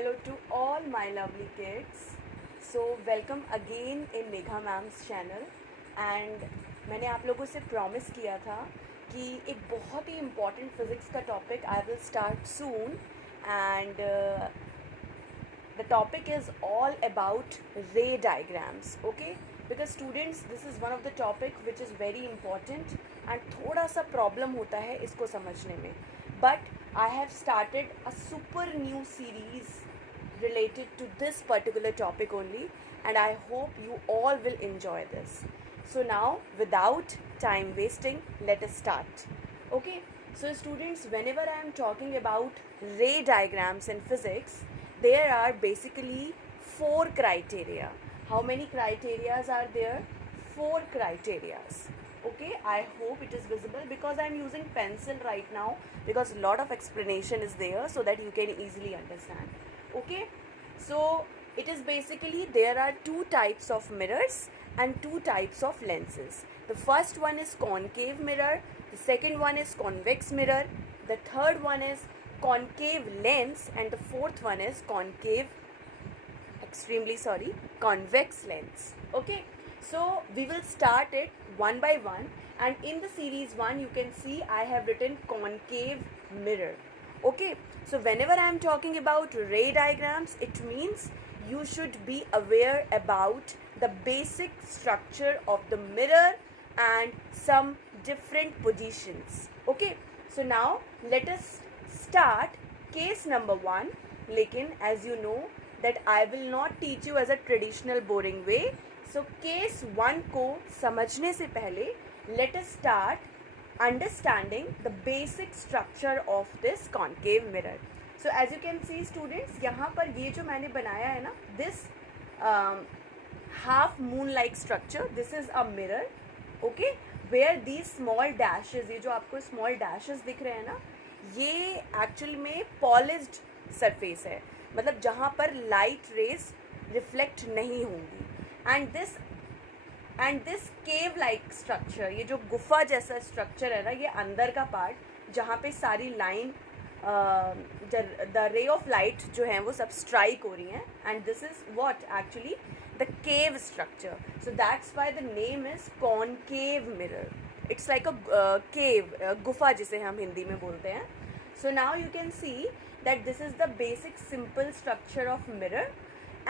hello to all my lovely kids. So welcome again in Megha ma'am's channel and मैंने आप लोगों से promise किया था कि एक बहुत ही इम्पॉर्टेंट फिज़िक्स का topic I will start soon and the topic is all about ray diagrams. Okay, because students, this is one of the topic which is very important and थोड़ा सा problem होता है इसको समझने में, but I have started a super new series related to this particular topic only, and I hope you all will enjoy this. So now, without time wasting, let us start. Okay, so students, whenever I am talking about ray diagrams in physics, there are basically 4 criteria. How many criterias are there? 4 criterias. Okay, I hope it is visible because I am using pencil right now because a lot of explanation is there so that you can easily understand. Okay, so it is basically there are 2 types of mirrors and 2 types of lenses. The first one is concave mirror, the second one is convex mirror, the third one is concave lens, and the fourth one is convex lens. Okay, so we will start it one by one, and in the series 1 you can see I have written concave mirror. Okay, so whenever I am talking about ray diagrams, it means you should be aware about the basic structure of the mirror and some different positions. Okay, so now let us start case number 1. लेकिन as you know that I will not teach you as a traditional boring way. So case 1 को समझने से पहले let us start understanding the basic structure of this concave mirror. So as you can see students, यहाँ पर ये जो मैंने बनाया है ना, this half moon like structure, this is a mirror. Okay, where these small dashes, ये जो आपको small dashes दिख रहे हैं ना, ये एक्चुअल में पॉलिश्ड सरफेस है, मतलब जहाँ पर लाइट रेज रिफ्लेक्ट नहीं होंगी. And this cave like structure, ये जो गुफा जैसा स्ट्रक्चर है ना, ये अंदर का पार्ट जहाँ पे सारी line the ray of light जो है वो सब स्ट्राइक हो रही हैं, and this is what actually the cave structure. So that's why the name is concave mirror. It's like a cave, गुफा जिसे हम हिंदी में बोलते हैं. So now you can see that this is the basic simple structure of mirror,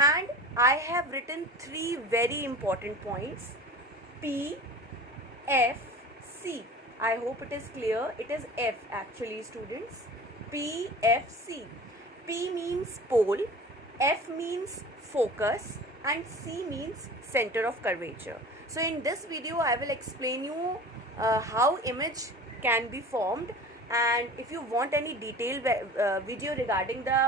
and I have written 3 very important points: P, F, C. I hope it is clear. It is F actually, students. P, F, C. P means pole, F means focus, and C means center of curvature. So in this video I will explain you how image can be formed, and if you want any detailed video regarding the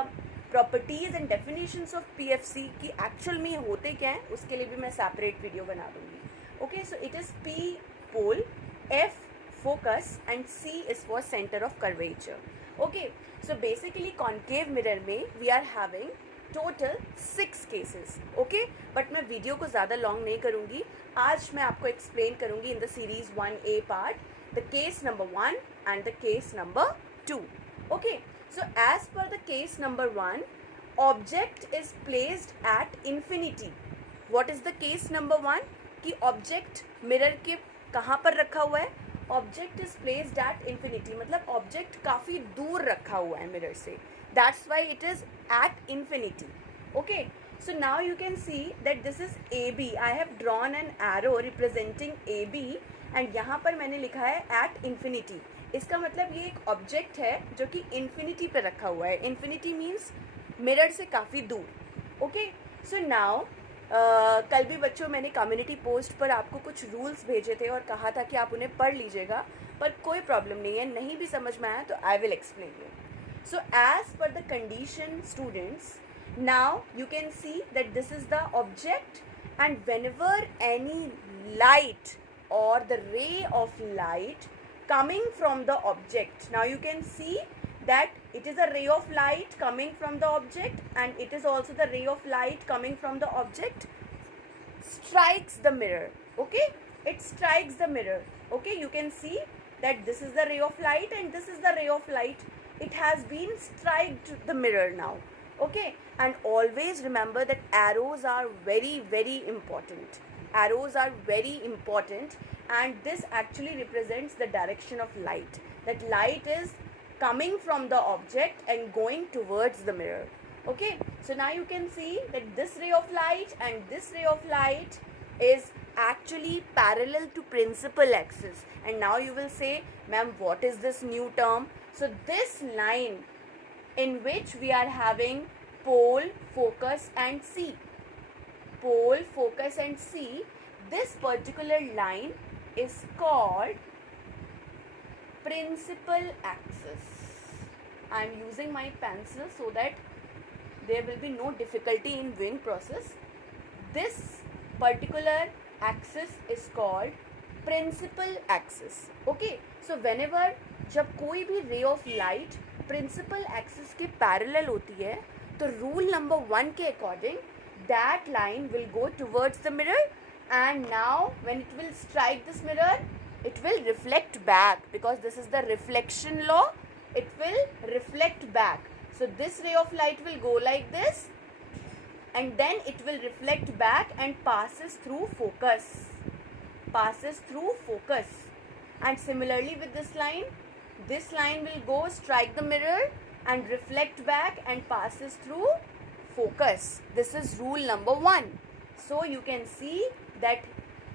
properties and definitions of PFC कि actual में होते क्या हैं, उसके लिए भी मैं separate video बना दूँगी. Okay, so it is P pole, F focus, and C is for center of curvature. Okay, so basically concave mirror में we are having total 6 cases. Okay, but मैं वीडियो को ज़्यादा लॉन्ग नहीं करूँगी. आज मैं आपको एक्सप्लेन करूँगी in the series 1A part the case number 1 and the case number 2. Okay, so as per the case number 1, object is placed at infinity. What is the case number 1 कि object mirror के कहाँ पर रखा हुआ है? Object is placed at infinity, मतलब object काफ़ी दूर रखा हुआ है मिरर से. That's why it is at infinity. Okay, so now you can see that this is AB. I have drawn an arrow representing AB, and यहाँ पर मैंने लिखा है at infinity. इसका मतलब ये एक ऑब्जेक्ट है जो कि infinity पे रखा हुआ है. Infinity means मिरर से काफ़ी दूर. Okay, so now कल भी बच्चों मैंने कम्युनिटी पोस्ट पर आपको कुछ रूल्स भेजे थे और कहा था कि आप उन्हें पढ़ लीजिएगा, पर कोई प्रॉब्लम नहीं है, नहीं भी समझ में आया तो I will explain you. So as per the condition students, now you can see that this is the object, and whenever any light or the ray of light coming from the object, now you can see that it is a ray of light coming from the object, and it is also the ray of light coming from the object strikes the mirror. Okay, it strikes the mirror. Okay, you can see that this is the ray of light and this is the ray of light. It has been striked the mirror now. Okay, and always remember that arrows are very, very important. Arrows are very important, and this actually represents the direction of light. That light is coming from the object and going towards the mirror. Okay, so now you can see that this ray of light and this ray of light is actually parallel to principal axis. And now you will say, ma'am, what is this new term? So this line in which we are having pole, focus and C. Pole, focus and C. This particular line is called principal axis. I am using my pencil so that there will be no difficulty in viewing process. This particular axis is called principal axis. Okay, so whenever जब कोई भी ray of light principal axis के parallel होती है, तो rule number 1 के according that line will go towards the mirror, and now when it will strike this mirror, it will reflect back, because this is the reflection law. It will reflect back. So this ray of light will go like this, and then it will reflect back and passes through focus. Passes through focus. And similarly with this line will go strike the mirror and reflect back and passes through focus. This is rule number 1. So you can see that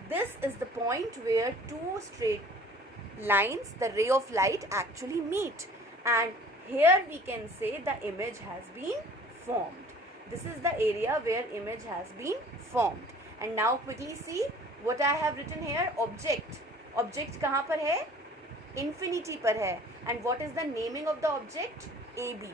this is the point where two straight lines, the ray of light, actually meet, and here we can say the image has been formed. This is the area where image has been formed. And now quickly see what I have written here. Object. Object कहाँ पर है? Infinity पर है. And what is the naming of the object? AB.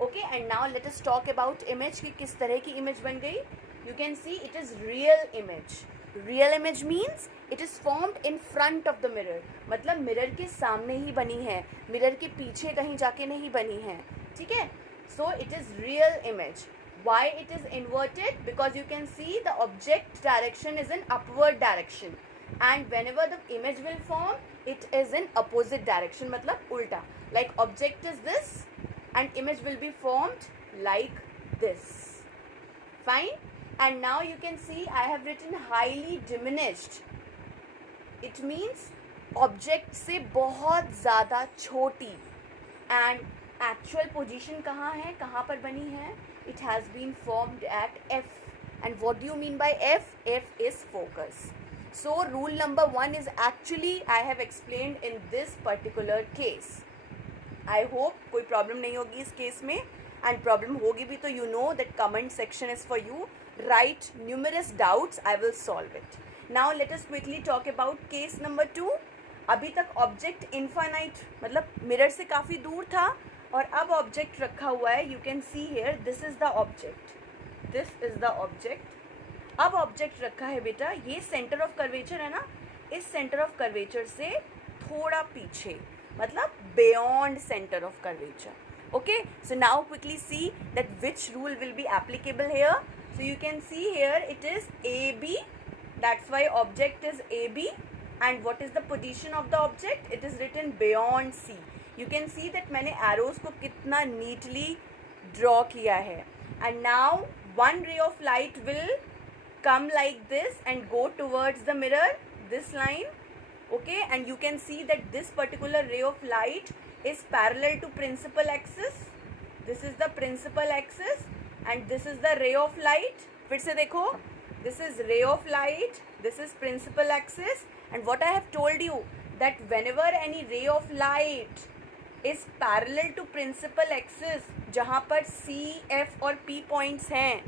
Okay, and now let us talk about image कि किस तरह की image बन गई. You can see it is real image. Real image means it is formed in front of the mirror. मतलब mirror के सामने ही बनी है, मिरर के पीछे कहीं जाके नहीं बनी है. ठीक है? So it is real image. Why it is inverted? Because you can see the object direction is in upward direction, and whenever the image will form, it is in opposite direction, मतलब उल्टा. Like object is this and image will be formed like this. Fine. And now you can see I have written highly diminished. It means object से बहुत ज़्यादा छोटी. And actual position कहाँ है, कहाँ पर बनी है? It has been formed at F. And what do you mean by F? F is focus. So rule number 1 is actually I have explained in this particular case. I hope कोई problem नहीं होगी इस case में, and problem होगी भी तो you know that comment section is for you. Write numerous doubts, I will solve it. Now let us quickly talk about case number 2. अभी तक object infinite मतलब mirror से काफ़ी दूर था, और अब ऑब्जेक्ट रखा हुआ है. You can see here this is the object, this is the object. अब ऑब्जेक्ट रखा है बेटा, ये सेंटर ऑफ कर्वेचर है ना, इस सेंटर ऑफ कर्वेचर से थोड़ा पीछे, मतलब beyond centre of curvature. Okay, so now quickly see that which rule will be applicable here. So you can see here it is A B, that's why object is A B. And what is the position of the object? It is written beyond C. You can see that मैंने arrows को कितना neatly draw किया है. And now one ray of light will come like this and go towards the mirror, this line. Okay, and you can see that this particular ray of light is parallel to principal axis. This is the principal axis and this is the ray of light. फिर से देखो, this is ray of light, this is principal axis. And what I have told you that whenever any ray of light is parallel to principal axis, जहाँ पर C, F और P points हैं,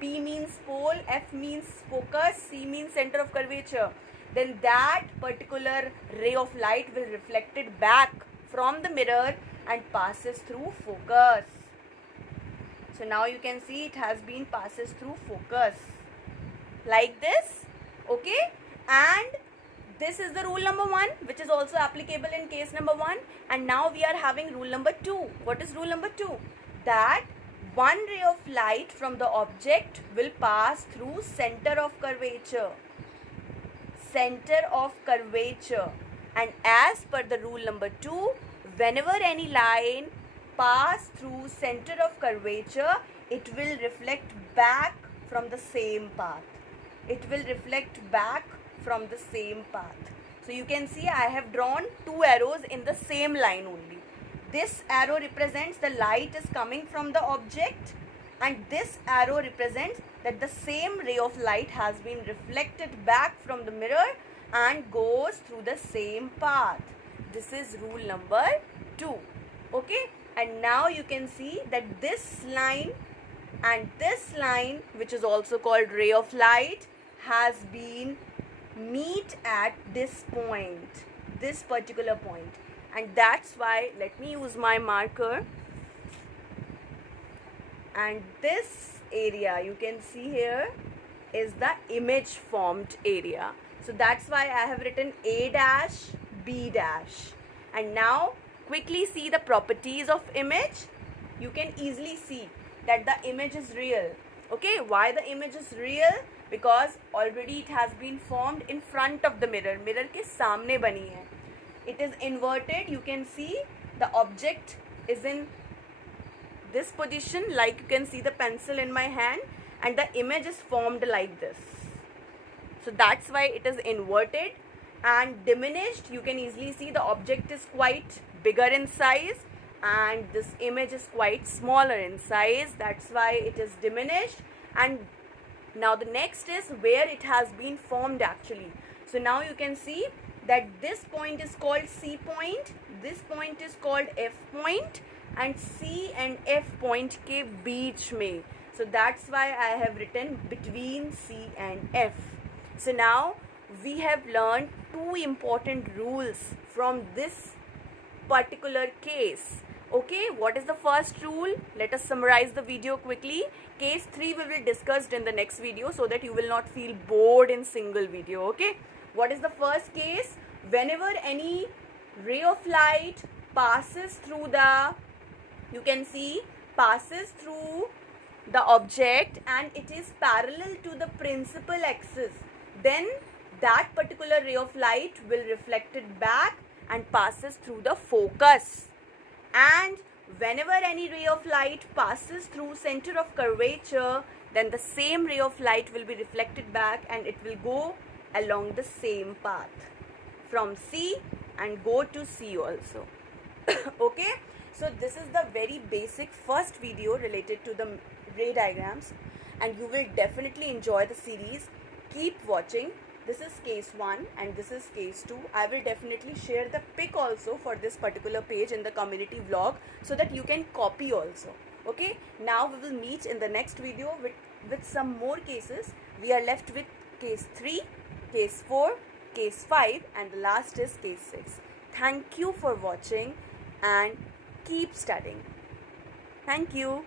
P means pole, F means focus, C means center of curvature, then that particular ray of light will reflected back from the mirror and passes through focus. So now you can see it has been passes through focus like this. Okay, and this is the rule number 1, which is also applicable in case number 1. And now we are having rule number 2. What is rule number 2? That one ray of light from the object will pass through center of curvature. Center of curvature. And as per the rule number 2, whenever any line pass through center of curvature, it will reflect back from the same path. It will reflect back from the same path. So you can see I have drawn two arrows in the same line only. This arrow represents the light is coming from the object, and this arrow represents that the same ray of light has been reflected back from the mirror and goes through the same path. This is rule number 2. Okay, and now you can see that this line and this line, which is also called ray of light, has been meet at this point, this particular point. And that's why, let me use my marker, and this area you can see here is the image formed area. So that's why I have written A dash, B dash. And now quickly see the properties of image. You can easily see that the image is real. Okay, why the image is real? Because already it has been formed in front of the mirror. Mirror के सामने बनी है. It is inverted. You can see the object is in this position, like you can see the pencil in my hand, and the image is formed like this. So that's why it is inverted and diminished. You can easily see the object is quite bigger in size and this image is quite smaller in size. That's why it is diminished. And now the next is where it has been formed actually. So now you can see that this point is called C point, this point is called F point, and C and F point के बीच में. So that's why I have written between C and F. So now we have learned two important rules from this particular case. Okay, what is the first rule? Let us summarize the video quickly. Case 3 will be discussed in the next video so that you will not feel bored in single video. Okay, what is the first case? Whenever any ray of light passes through the, you can see, passes through the object and it is parallel to the principal axis, then that particular ray of light will reflect it back and passes through the focus. And whenever any ray of light passes through center of curvature, then the same ray of light will be reflected back and it will go along the same path from C and go to C also. Okay, so this is the very basic first video related to the ray diagrams, and you will definitely enjoy the series. Keep watching. This is case 1 and this is case 2. I will definitely share the pic also for this particular page in the community vlog so that you can copy also. Okay, now we will meet in the next video with some more cases. We are left with case 3, case 4, case 5, and the last is case 6. Thank you for watching and keep studying. Thank you.